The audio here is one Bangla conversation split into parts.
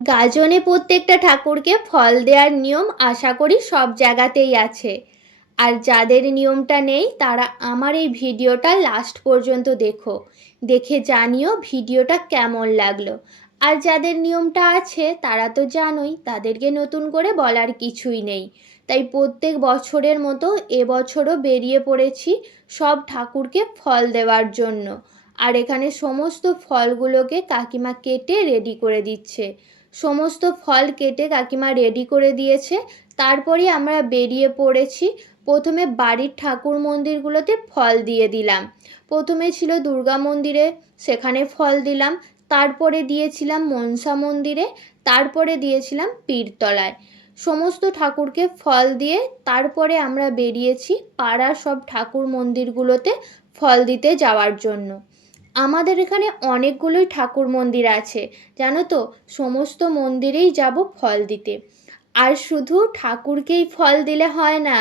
গাজনে প্রত্যেকটা ঠাকুরকে ফল দেওয়ার নিয়ম আশা করি সব জায়গাতেই আছে। আর যাদের নিয়মটা নেই তারা আমার এই ভিডিওটা লাস্ট পর্যন্ত দেখো, দেখে জানিও ভিডিওটা কেমন লাগলো। আর যাদের নিয়মটা আছে তারা তো জানোই, তাদেরকে নতুন করে বলার কিছুই নেই। তাই প্রত্যেক বছরের মতো এবছরও বেরিয়ে পড়েছি সব ঠাকুরকে ফল দেওয়ার জন্য। আর এখানে সমস্ত ফলগুলোকে কাকিমা কেটে রেডি করে দিচ্ছে। সমস্ত ফল কেটে কাকিমা রেডি করে দিয়েছে, তারপরেই আমরা বেরিয়ে পড়েছি। প্রথমে বাড়ির ঠাকুর মন্দিরগুলোতে ফল দিয়ে দিলাম। প্রথমে ছিল দুর্গা মন্দিরে, সেখানে ফল দিলাম। তারপরে দিয়েছিলাম মনসা মন্দিরে, তারপরে দিয়েছিলাম পীরতলায়। সমস্ত ঠাকুরকে ফল দিয়ে তারপরে আমরা বেরিয়েছি পাড়ার সব ঠাকুর মন্দিরগুলোতে ফল দিতে যাওয়ার জন্য। আমাদের এখানে অনেকগুলোই ঠাকুর মন্দির আছে, জানো তো, সমস্ত মন্দিরেই যাব ফল দিতে। আর শুধু ঠাকুরকেই ফল দিলে হয় না,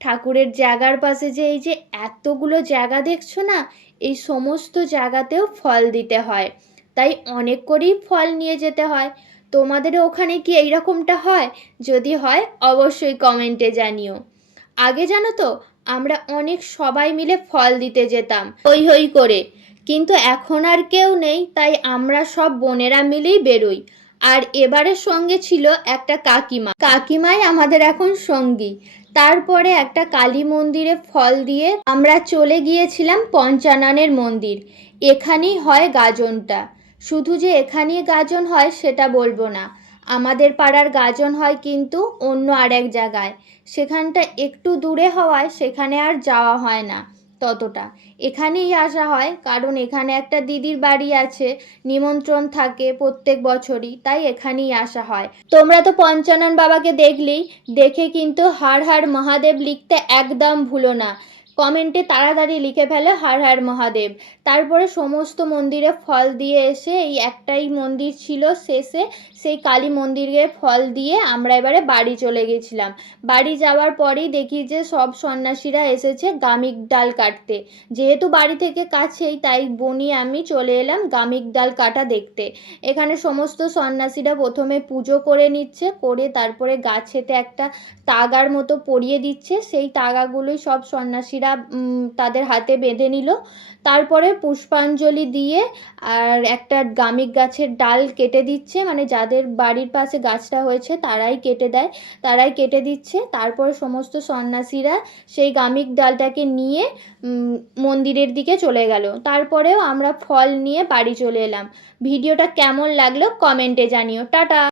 ঠাকুরের জায়গার পাশে যে এই যে এতগুলো জায়গা দেখছো না, এই সমস্ত জায়গাতেও ফল দিতে হয়। তাই অনেক করেই ফল নিয়ে যেতে হয়। তোমাদের ওখানে কি এইরকমটা হয়? যদি হয় অবশ্যই কমেন্টে জানিও। আগে জানো তো, আমরা অনেক সবাই মিলে ফল দিতে যেতাম হই হই করে, কিন্তু এখন আর কেউ নেই, তাই আমরা সব বোনেরা মিলেই বেরোই। আর এবারের সঙ্গে ছিল একটা কাকিমাই আমাদের এখন সঙ্গী। তারপরে একটা কালী মন্দিরে ফল দিয়ে আমরা চলে গিয়েছিলাম পঞ্চাননের মন্দির। এখানেই হয় গাজনটা। শুধু যে এখানেই গাজন হয় সেটা বলবো না, আমাদের পাড়ার গাজন হয় কিন্তু অন্য আরেক জায়গায়। সেখানটা একটু দূরে হওয়ায় সেখানে আর যাওয়া হয় না ততটা। এখানেই আসা হয়, কারণ এখানে একটা দিদির বাড়ি আছে, নিমন্ত্রণ থাকে প্রত্যেক বছরই, তাই এখানেই আসা হয়। তোমরা তো পঞ্চানন বাবাকে দেখলেই, দেখে কিন্তু হর হর মহাদেব লিখতে একদম ভুলো না। কমেন্টে তাড়াতাড়ি লিখে ফেলে হর হর মহাদেব। তারপরে সমস্ত মন্দিরে ফল দিয়ে এসে এই একটাই মন্দির ছিল শেষে, সেই কালী মন্দিরে ফল দিয়ে আমরা এবারে বাড়ি চলে গেছিলাম। বাড়ি যাওয়ার পরেই দেখি যে সব সন্ন্যাসীরা এসেছে গামিক ডাল কাটতে। যেহেতু বাড়ি থেকে কাছেই, তাই বনি আমি চলে এলাম গামিক ডাল কাটা দেখতে। এখানে সমস্ত সন্ন্যাসীরা প্রথমে পুজো করে নিচ্ছে, করে তারপরে গাছেতে একটা তাগার মতো পরিয়ে দিচ্ছে। সেই তাগাগুলোই সব সন্ন্যাসীরা তাদের হাতে বেঁধে নিল। তারপরে পুষ্পাঞ্জলি দিয়ে আর একটা গামিক গাছের ডাল কেটে দিচ্ছে, মানে যাদের বাড়ির পাশে গাছটা হয়েছে তারাই কেটে দেয়, তারাই কেটে দিচ্ছে। তারপরে সমস্ত সন্ন্যাসীরা সেই গামিক ডালটাকে নিয়ে মন্দিরের দিকে চলে গেল। তারপরেও আমরা ফল নিয়ে বাড়ি চলে এলাম। ভিডিওটা কেমন লাগলো কমেন্টে জানিও। টাটা।